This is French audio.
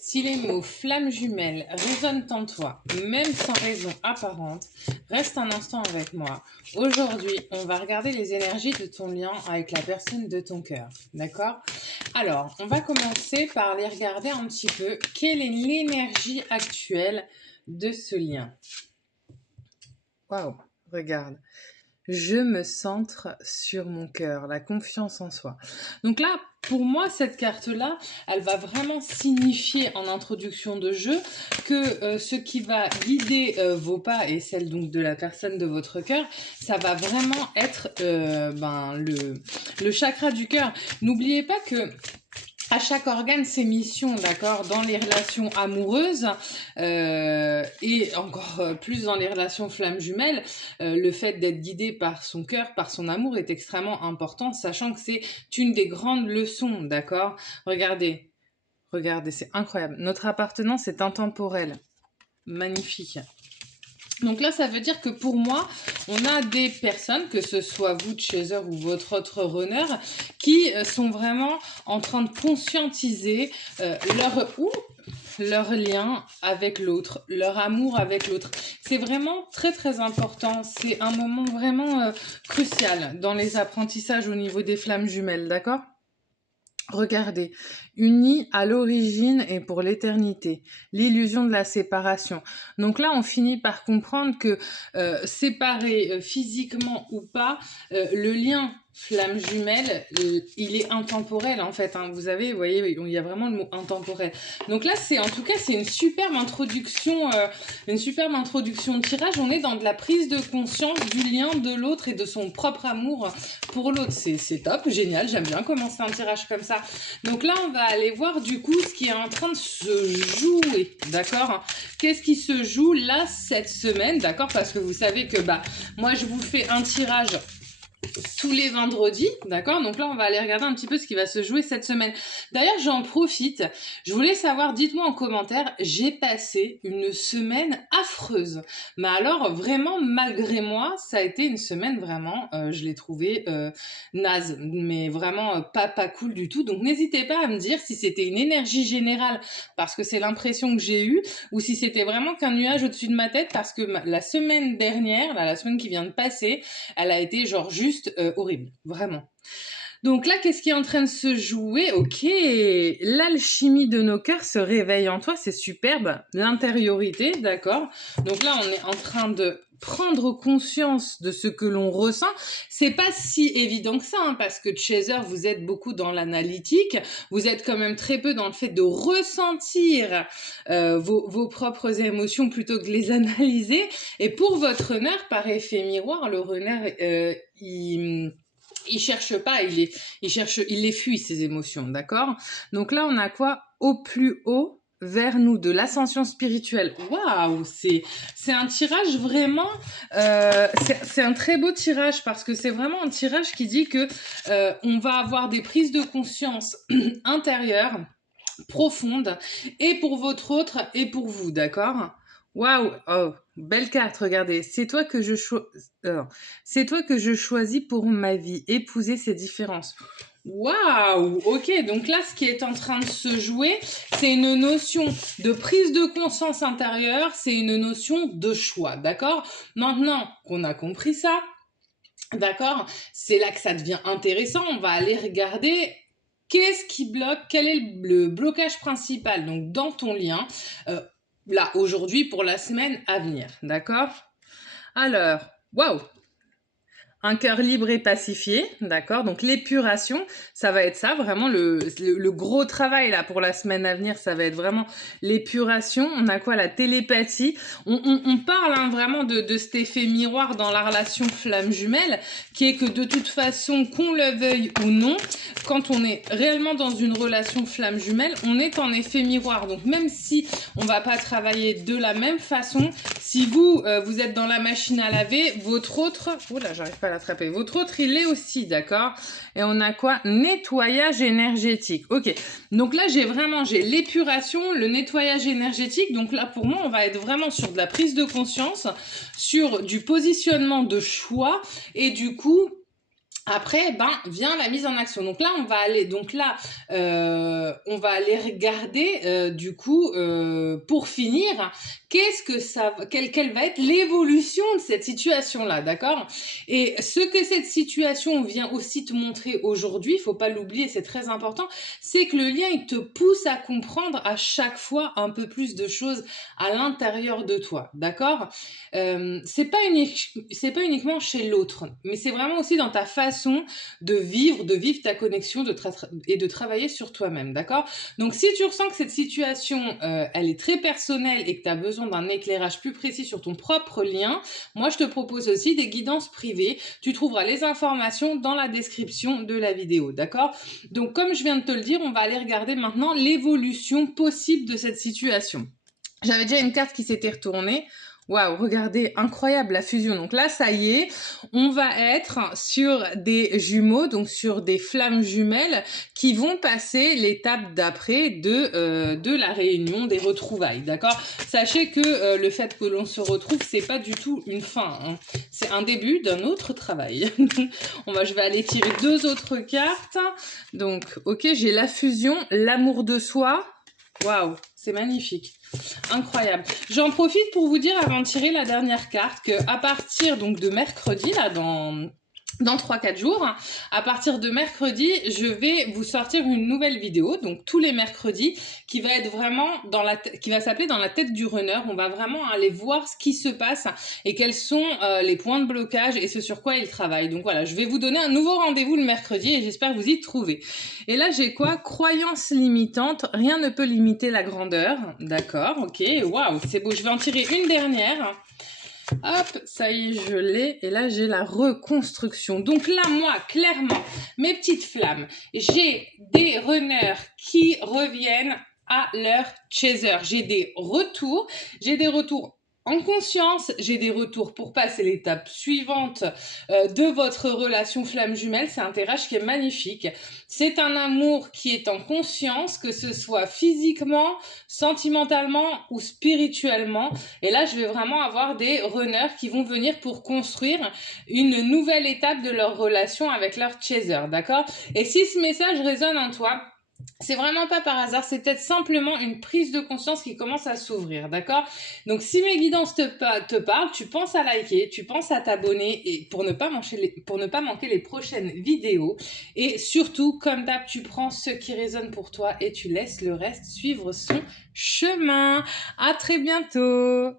Si les mots flamme jumelle résonnent en toi, même sans raison apparente, reste un instant avec moi. Aujourd'hui, on va regarder les énergies de ton lien avec la personne de ton cœur. D'accord? Alors, on va commencer par les regarder un petit peu. Quelle est l'énergie actuelle de ce lien? Waouh, regarde. Je me centre sur mon cœur, la confiance en soi. Donc là, pour moi, cette carte-là, elle va vraiment signifier en introduction de jeu que ce qui va guider vos pas et celle donc de la personne de votre cœur, ça va vraiment être le chakra du cœur. N'oubliez pas que à chaque organe ses missions, d'accord, dans les relations amoureuses et encore plus dans les relations flammes jumelles, le fait d'être guidé par son cœur, par son amour est extrêmement important, sachant que c'est une des grandes leçons, d'accord. Regardez, regardez, c'est incroyable. Notre appartenance est intemporelle. Magnifique. Donc là, ça veut dire que pour moi, on a des personnes, que ce soit vous, chaser ou votre autre runner, qui sont vraiment en train de conscientiser leur lien avec l'autre, leur amour avec l'autre. C'est vraiment très très important. C'est un moment vraiment crucial dans les apprentissages au niveau des flammes jumelles, d'accord ? Regardez, unis à l'origine et pour l'éternité, l'illusion de la séparation. Donc là, on finit par comprendre que séparé physiquement ou pas, le lien flamme jumelle, il est intemporel en fait. Hein. Vous avez, vous voyez, il y a vraiment le mot intemporel. Donc là, c'est en tout cas, c'est une superbe introduction de tirage. On est dans de la prise de conscience du lien de l'autre et de son propre amour pour l'autre. C'est top, génial. J'aime bien commencer un tirage comme ça. Donc là, on va aller voir du coup ce qui est en train de se jouer, d'accord? Qu'est-ce qui se joue là cette semaine, d'accord? Parce que vous savez que moi je vous fais un tirage tous les vendredis, d'accord? Donc là, on va aller regarder un petit peu ce qui va se jouer cette semaine. D'ailleurs, j'en profite. Je voulais savoir, dites-moi en commentaire, j'ai passé une semaine affreuse. Mais alors, vraiment, malgré moi, ça a été une semaine vraiment, je l'ai trouvée naze, mais vraiment pas cool du tout. Donc n'hésitez pas à me dire si c'était une énergie générale, parce que c'est l'impression que j'ai eue, ou si c'était vraiment qu'un nuage au-dessus de ma tête, parce que la semaine dernière, la semaine qui vient de passer, elle a été genre juste horrible, vraiment. Donc là, qu'est-ce qui est en train de se jouer? Ok, l'alchimie de nos cœurs se réveille en toi, c'est superbe. L'intériorité, d'accord. Donc là, on est en train de prendre conscience de ce que l'on ressent. C'est pas si évident que ça, hein, parce que Chaser, vous êtes beaucoup dans l'analytique, vous êtes quand même très peu dans le fait de ressentir vos propres émotions plutôt que de les analyser. Et pour votre runner, par effet miroir, le runner, il cherche pas, il les fuit, ses émotions, d'accord? Donc là, on a quoi? Au plus haut, vers nous, de l'ascension spirituelle. Waouh, c'est un tirage vraiment, c'est un très beau tirage parce que c'est vraiment un tirage qui dit que on va avoir des prises de conscience intérieures, profondes, et pour votre autre et pour vous, d'accord? Waouh, oh, belle carte, regardez. C'est toi que je choisis pour ma vie, épouser ces différences. Waouh, ok, donc là, ce qui est en train de se jouer, c'est une notion de prise de conscience intérieure, c'est une notion de choix, d'accord? Maintenant qu'on a compris ça, d'accord, c'est là que ça devient intéressant, on va aller regarder qu'est-ce qui bloque, quel est le blocage principal, donc dans ton lien, là, aujourd'hui, pour la semaine à venir, d'accord? Alors, waouh! Un cœur libre et pacifié, d'accord? Donc l'épuration, ça va être ça, vraiment le gros travail là pour la semaine à venir, ça va être vraiment l'épuration. On a quoi? La télépathie. On parle hein, vraiment de cet effet miroir dans la relation flamme jumelle, qui est que de toute façon, qu'on le veuille ou non, quand on est réellement dans une relation flamme jumelle, on est en effet miroir. Donc même si on va pas travailler de la même façon, si vous, vous êtes dans la machine à laver, votre autre... Oh là, j'arrive pas à l'attraper. Votre autre, il l'est aussi, d'accord? Et on a quoi? Nettoyage énergétique. Ok. Donc là, j'ai l'épuration, le nettoyage énergétique. Donc là, pour moi, on va être vraiment sur de la prise de conscience, sur du positionnement de choix et du coup... Après, ben, vient la mise en action. Donc là, on va aller regarder, du coup, pour finir, quelle va être l'évolution de cette situation-là, d'accord? Et ce que cette situation vient aussi te montrer aujourd'hui, il faut pas l'oublier, c'est très important, c'est que le lien, il te pousse à comprendre à chaque fois un peu plus de choses à l'intérieur de toi, d'accord? C'est pas uniquement chez l'autre, mais c'est vraiment aussi dans ta façon de vivre ta connexion et de travailler sur toi-même, d'accord? Donc si tu ressens que cette situation, elle est très personnelle et que tu as besoin d'un éclairage plus précis sur ton propre lien, moi je te propose aussi des guidances privées. Tu trouveras les informations dans la description de la vidéo, d'accord? Donc comme je viens de te le dire, on va aller regarder maintenant l'évolution possible de cette situation. J'avais déjà une carte qui s'était retournée. Waouh, regardez, incroyable la fusion. Donc là, ça y est, on va être sur des jumeaux, donc sur des flammes jumelles qui vont passer l'étape d'après de la réunion, des retrouvailles, d'accord? Sachez que le fait que l'on se retrouve, c'est pas du tout une fin, hein. C'est un début d'un autre travail. Je vais aller tirer 2 autres cartes. Donc, ok, j'ai la fusion, l'amour de soi. Waouh, c'est magnifique. Incroyable. J'en profite pour vous dire, avant de tirer la dernière carte, que à partir donc de mercredi, là, dans 3-4 jours, à partir de mercredi, je vais vous sortir une nouvelle vidéo, donc tous les mercredis, qui va être vraiment qui va s'appeler dans la tête du runner. On va vraiment aller voir ce qui se passe et quels sont les points de blocage et ce sur quoi il travaille. Donc voilà, je vais vous donner un nouveau rendez-vous le mercredi et j'espère vous y trouver. Et là, j'ai quoi? Croyance limitante. Rien ne peut limiter la grandeur. D'accord, ok. Waouh, c'est beau. Je vais en tirer une dernière. Hop, ça y est, je l'ai. Et là, j'ai la reconstruction. Donc là, moi, clairement, mes petites flammes, j'ai des runners qui reviennent à leur chaser. J'ai des retours en conscience, j'ai des retours pour passer l'étape suivante de votre relation flamme jumelle. C'est un tirage qui est magnifique. C'est un amour qui est en conscience, que ce soit physiquement, sentimentalement ou spirituellement. Et là, je vais vraiment avoir des runners qui vont venir pour construire une nouvelle étape de leur relation avec leur chaser, d'accord? Et si ce message résonne en toi, c'est vraiment pas par hasard, c'est peut-être simplement une prise de conscience qui commence à s'ouvrir, d'accord? Donc si mes guidances te parlent, tu penses à liker, tu penses à t'abonner et pour ne pas manquer les prochaines vidéos. Et surtout, comme d'hab, tu prends ce qui résonne pour toi et tu laisses le reste suivre son chemin. À très bientôt!